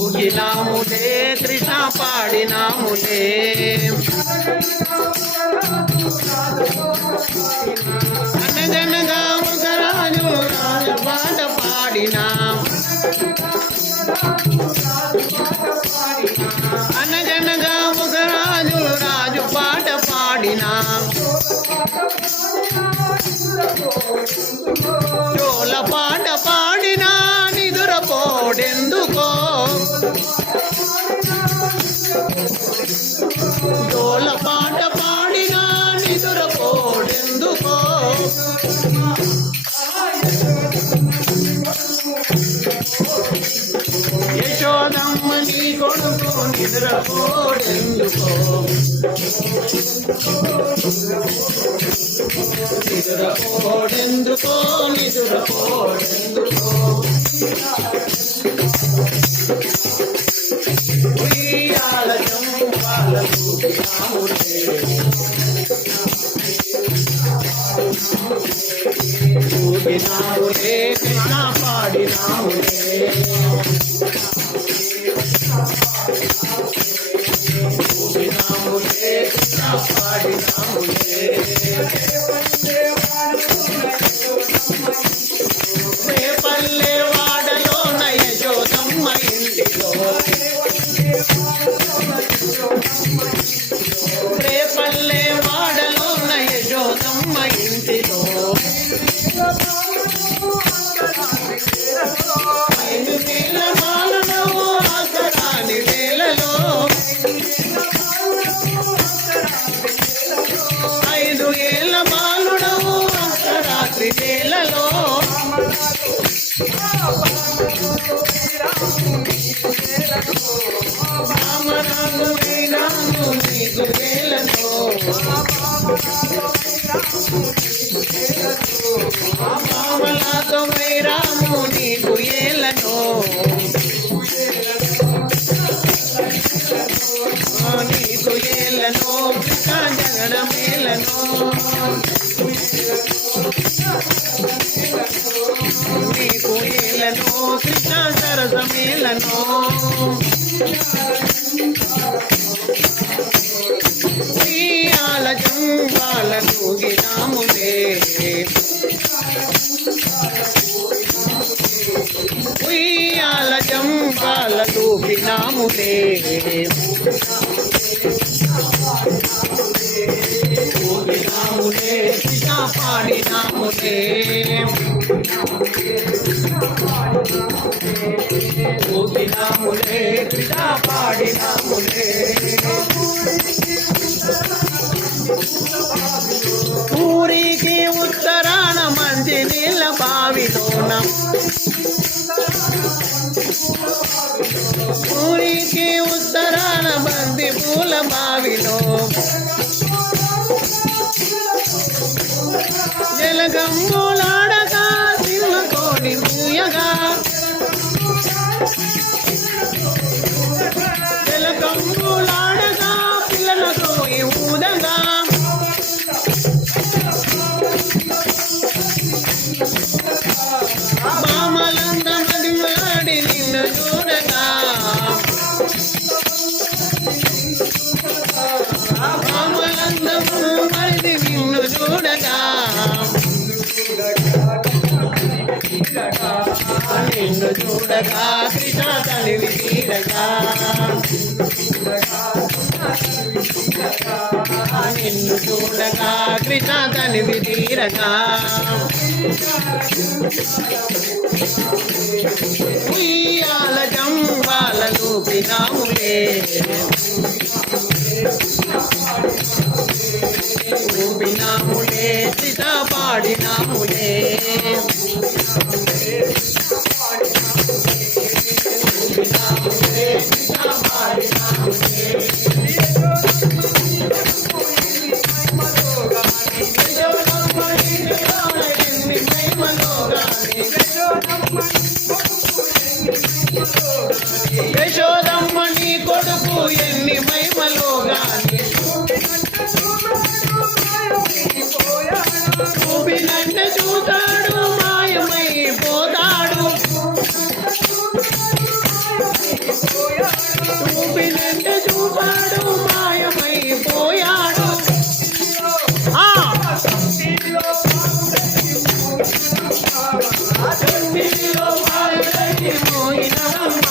ఊగినాములే కృష్ణ పాడినాములే అనగనగా ఒక రాజు రాజు పాట పాడినా అనగనగా ఒక రాజు రాజు పాట పాడినా జోల పాట పాడినా నిదురపోడెందుకో జోల పాట పాడినా నిదురపోడెందుకో యశోదమ్మ నీ కొడుకు నిద్రపోడెందుకో నిద్రపోడెందుకో నిద్రపోడెందుకో ఉయ్యాల జంపాలకు ఊగినావులే కృష్ణ పాడినావులే ఊగినావులే కృష్ణ పాడినావులే రేపల్లె వాడలోన యశోదమ్మ ఇంటిలో రేపల్లె వాడలోన యశోదమ్మ ఇంటిలో 5 వేల మాలలో ఆసరాని వేలలో 5 ఏళ్ళ బాలుడవు అర్ధరాత్రి వేళలో రామరాజు వీరాజు నీకు వేళలో మామలాతో వైరాము నీకు ఏలను నీకు ఏలను కృష్ణ జగడ మేలను నీకు ఏలను కృష్ణ సరస మేలను ఉయ్యాల జంపాలకు గినాములే ఉయ్యాల జంపాలకు గినాములే ఊగినాములే కృష్ణ పాడినాములే ఊగినాములే కృష్ణ పాడినాములే ఊరికి ఉత్తరాన మంచి నీళ్ళ బావిలోన ఊరికి ఉత్తరాన బంతి పూల బావిలో జలగమ్ములాడగా సింహకోడి మూయగా జలగమ్ములాడగా పిల్లలతో ఊదగా మామలంద మదివాడి నిన్ను చూడగా మామలందము మరిది నిన్ను చూడగా నిన్ను చూడగా కృష్ణ తనివి తీరగా నిన్ను చూడగా కృష్ణ తనివి తీరగా ఉయ్యాల జంపాలను పినాములే ఊపినాములే సీత పాడినాములే ఊపినాములే సీత పాడినాములే యశోదమ్మ నీ కొడుకు ఎన్ని మహిమలో గాని చూపినంటే చూతాడు మాయమైపోతాడు వాడు మాయమైపోయాడు ఆ తొట్టిలో పాలై మోగినవమ్మ